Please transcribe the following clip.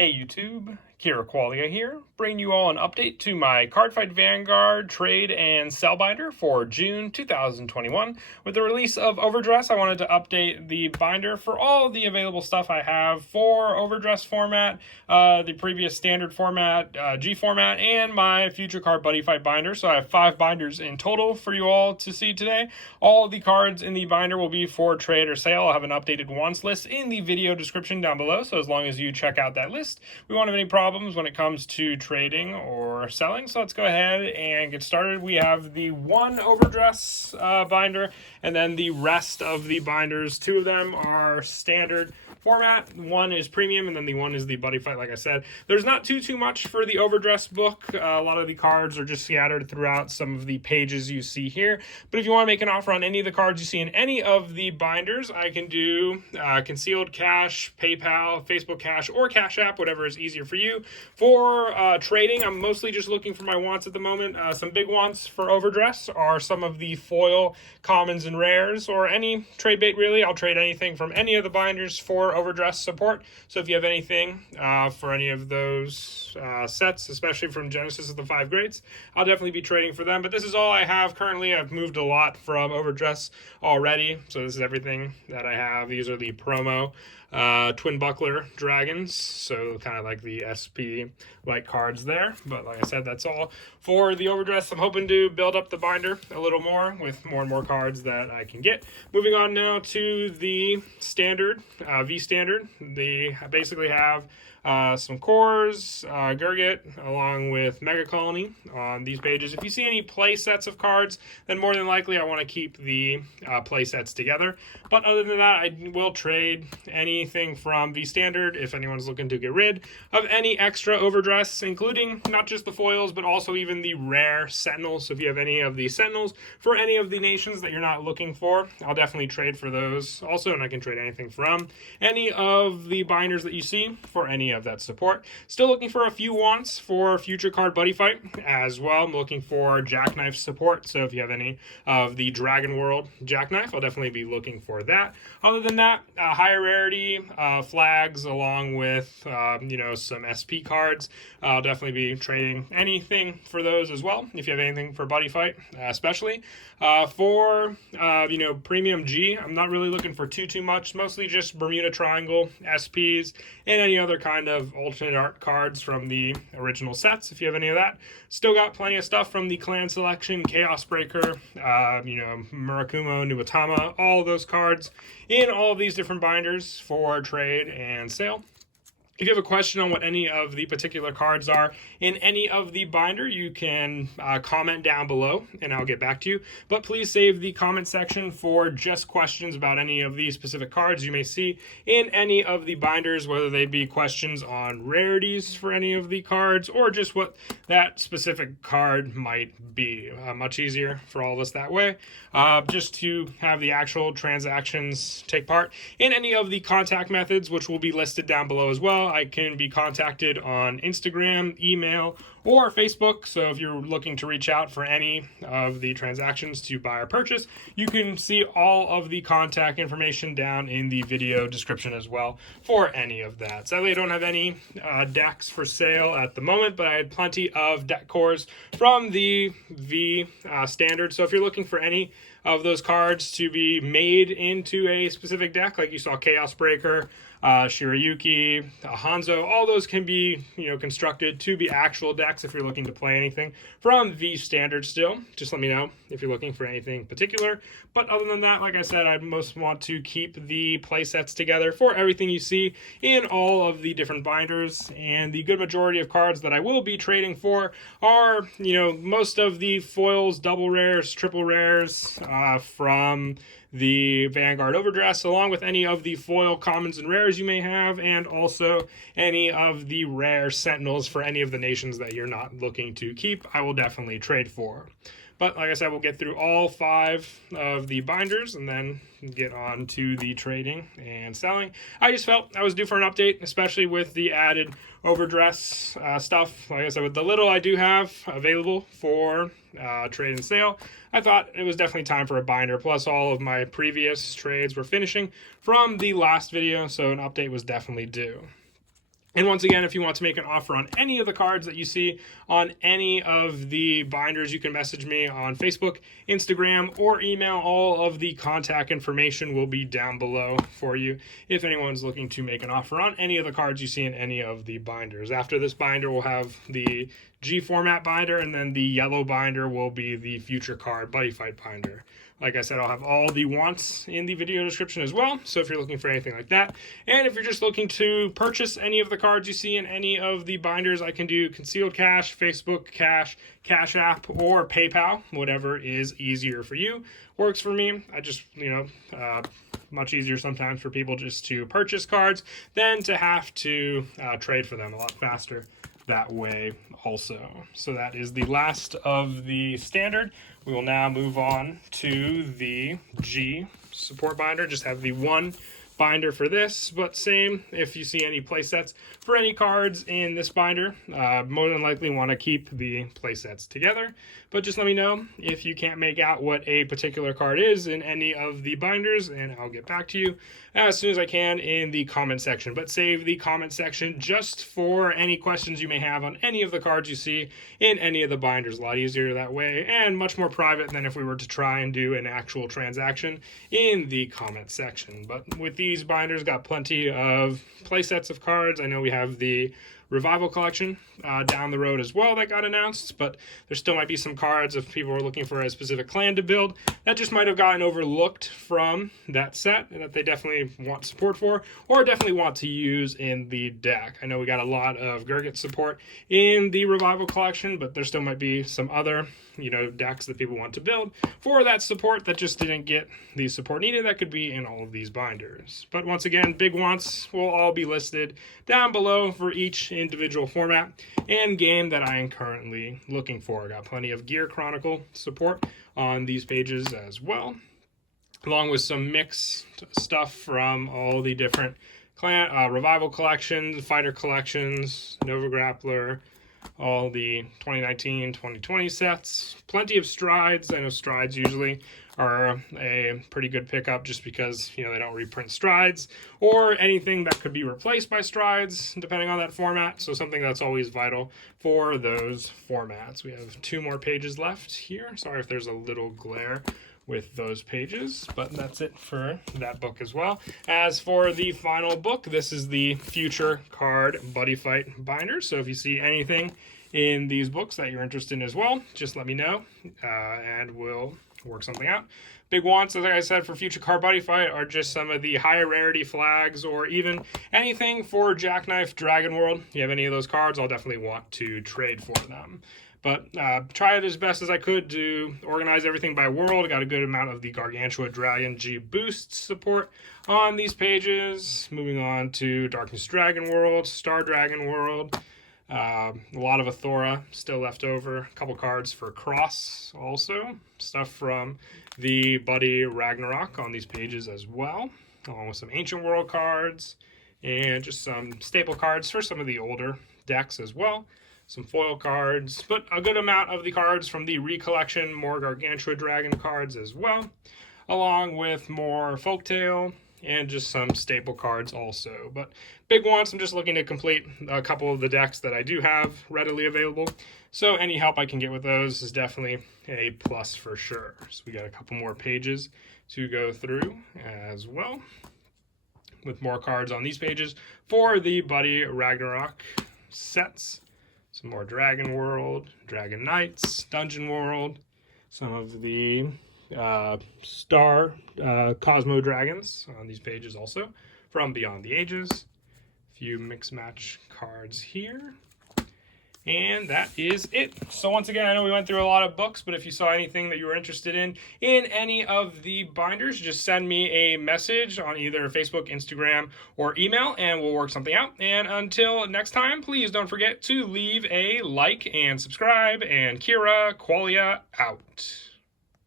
Hey YouTube, Kira Qualia here, bringing you all an update to my Cardfight Vanguard trade and sell binder for June 2021. With the release of Overdress, I wanted to update the binder for all the available stuff I have for Overdress format, the previous standard format, G format, and my future card buddy fight binder. So I have 5 binders in total for you all to see today. All of the cards in the binder will be for trade or sale. I'll have an updated wants list in the video description down below, so as long as you check out that list, we won't have any problems when it comes to trading or selling. So let's go ahead and get started. We have the one Overdress binder, and then the rest of the binders. 2 of them are standard format. 1 is premium, and then the 1 is the buddy fight. Like I said, there's not too much for the Overdress book. A lot of the cards are just scattered throughout some of the pages you see here. But if you want to make an offer on any of the cards you see in any of the binders, I can do concealed cash, PayPal, Facebook Cash, or Cash App, whatever is easier for you. For trading, I'm mostly just looking for my wants at the moment. Some big wants for Overdress are some of the foil commons and rares, or any trade bait really. I'll trade anything from any of the binders for Overdress support. So if you have anything for any of those sets, especially from Genesis of the 5 grades, I'll definitely be trading for them. But this is all I have currently. I've moved a lot from Overdress already, so this is everything that I have. These are the promo twin buckler dragons, so kind of like the SP like cards there. But like I said, that's all for the Overdress. I'm hoping to build up the binder a little more with more and more cards that I can get. Moving on now to the standard, V standard. They basically have some cores, Gurgit, along with Mega Colony on these pages. If you see any play sets of cards, then more than likely I want to keep the play sets together. But other than that, I will trade anything from V Standard if anyone's looking to get rid of any extra Overdress, including not just the foils, but also even the rare Sentinels. So if you have any of the Sentinels for any of the nations that you're not looking for, I'll definitely trade for those also, and I can trade anything from any of the binders that you see for any of that support. Still looking for a few wants for future card buddy fight as well. I'm looking for Jackknife support, so if you have any of the Dragon World Jackknife, I'll definitely be looking for that. Other than that, higher rarity flags along with some SP cards. I'll definitely be trading anything for those as well. If you have anything for buddy fight, especially for premium G, I'm not really looking for too much. Mostly just Bermuda Triangle SPs and any other kind of alternate art cards from the original sets. If you have any of that, still got plenty of stuff from the clan selection, Chaos Breaker, Murakumo, Nubatama, all of those cards in all of these different binders for trade and sale. If you have a question on what any of the particular cards are in any of the binder, you can comment down below and I'll get back to you. But please save the comment section for just questions about any of the specific cards you may see in any of the binders, whether they be questions on rarities for any of the cards or just what that specific card might be. Much easier for all of us that way. Just to have the actual transactions take part in any of the contact methods, which will be listed down below as well. I can be contacted on Instagram, email, or Facebook. So if you're looking to reach out for any of the transactions to buy or purchase, you can see all of the contact information down in the video description as well for any of that. Sadly, I don't have any decks for sale at the moment, but I had plenty of deck cores from the V standard. So if you're looking for any of those cards to be made into a specific deck, like you saw Chaos Breaker, Shirayuki, Hanzo, all those can be constructed to be actual decks if you're looking to play anything from V Standard still. Just let me know if you're looking for anything particular. But other than that, like I said, I most want to keep the play sets together for everything you see in all of the different binders. And the good majority of cards that I will be trading for are, most of the foils, double rares, triple rares from the Vanguard Overdress, along with any of the foil commons and rares you may have, and also any of the rare Sentinels for any of the nations that you're not looking to keep, I will definitely trade for. But like I said, we'll get through all 5 of the binders and then get on to the trading and selling. I just felt I was due for an update, especially with the added Overdress stuff. Like I said, with the little I do have available for trade and sale, I thought it was definitely time for a binder. Plus, all of my previous trades were finishing from the last video, so an update was definitely due. And once again, if you want to make an offer on any of the cards that you see on any of the binders, you can message me on Facebook, Instagram, or email. All of the contact information will be down below for you if anyone's looking to make an offer on any of the cards you see in any of the binders. After this binder, we'll have the G format binder, and then the yellow binder will be the future card Buddy Fight binder. Like I said, I'll have all the wants in the video description as well, so if you're looking for anything like that. And if you're just looking to purchase any of the cards you see in any of the binders, I can do concealed cash, Facebook Cash, Cash App, or PayPal, whatever is easier for you. Works for me. I just, much easier sometimes for people just to purchase cards than to have to trade for them. A lot faster that way also. So that is the last of the standard. We will now move on to the G support binder. Just have the one binder for this, but same if you see any play sets for any cards in this binder, more than likely want to keep the play sets together. But just let me know if you can't make out what a particular card is in any of the binders, and I'll get back to you as soon as I can in the comment section. But save the comment section just for any questions you may have on any of the cards you see in any of the binders. A lot easier that way and much more private than if we were to try and do an actual transaction in the comment section. But with these binders, got plenty of play sets of cards. I know we have the Revival collection down the road as well that got announced, but there still might be some cards if people are looking for a specific clan to build that just might have gotten overlooked from that set and that they definitely want support for, or definitely want to use in the deck. I know we got a lot of Gurgit support in the Revival collection, but there still might be some other decks that people want to build for that support that just didn't get the support needed that could be in all of these binders. But once again, big wants will all be listed down below for each individual format and game that I am currently looking for. I got plenty of Gear Chronicle support on these pages as well, along with some mixed stuff from all the different Revival collections, Fighter collections, Nova Grappler, all the 2019, 2020 sets, plenty of Strides. I know Strides usually are a pretty good pickup just because, they don't reprint Strides or anything that could be replaced by Strides depending on that format. So something that's always vital for those formats. We have 2 more pages left here. Sorry if there's a little glare with those pages, but that's it for that book as well. As for the final book, this is the Future Card Buddy Fight binder. So if you see anything in these books that you're interested in as well, just let me know and we'll work something out. Big wants, as I said, for Future Card Buddy Fight are just some of the higher rarity flags or even anything for Jackknife Dragon World. If you have any of those cards, I'll definitely want to trade for them. But tried as best as I could to organize everything by world. Got a good amount of the Gargantua Dragon G Boost support on these pages. Moving on to Darkness Dragon World, Star Dragon World. A lot of Athora still left over. A couple cards for Cross also. Stuff from the Buddy Ragnarok on these pages as well. Along with some Ancient World cards. And just some staple cards for some of the older decks as well. Some foil cards, but a good amount of the cards from the recollection, more Gargantua Dragon cards as well, along with more Folktale and just some staple cards also. But big ones, I'm just looking to complete a couple of the decks that I do have readily available. So any help I can get with those is definitely a plus for sure. So we got a couple more pages to go through as well, with more cards on these pages for the Buddy Ragnarok sets. Some more Dragon World, Dragon Knights, Dungeon World, some of the Star Cosmo Dragons on these pages also from Beyond the Ages. A few mix match cards here. And that is it. So once again, I know we went through a lot of books, but if you saw anything that you were interested in any of the binders, just send me a message on either Facebook, Instagram, or email, and we'll work something out. And until next time, please don't forget to leave a like and subscribe, and Kira Qualia out.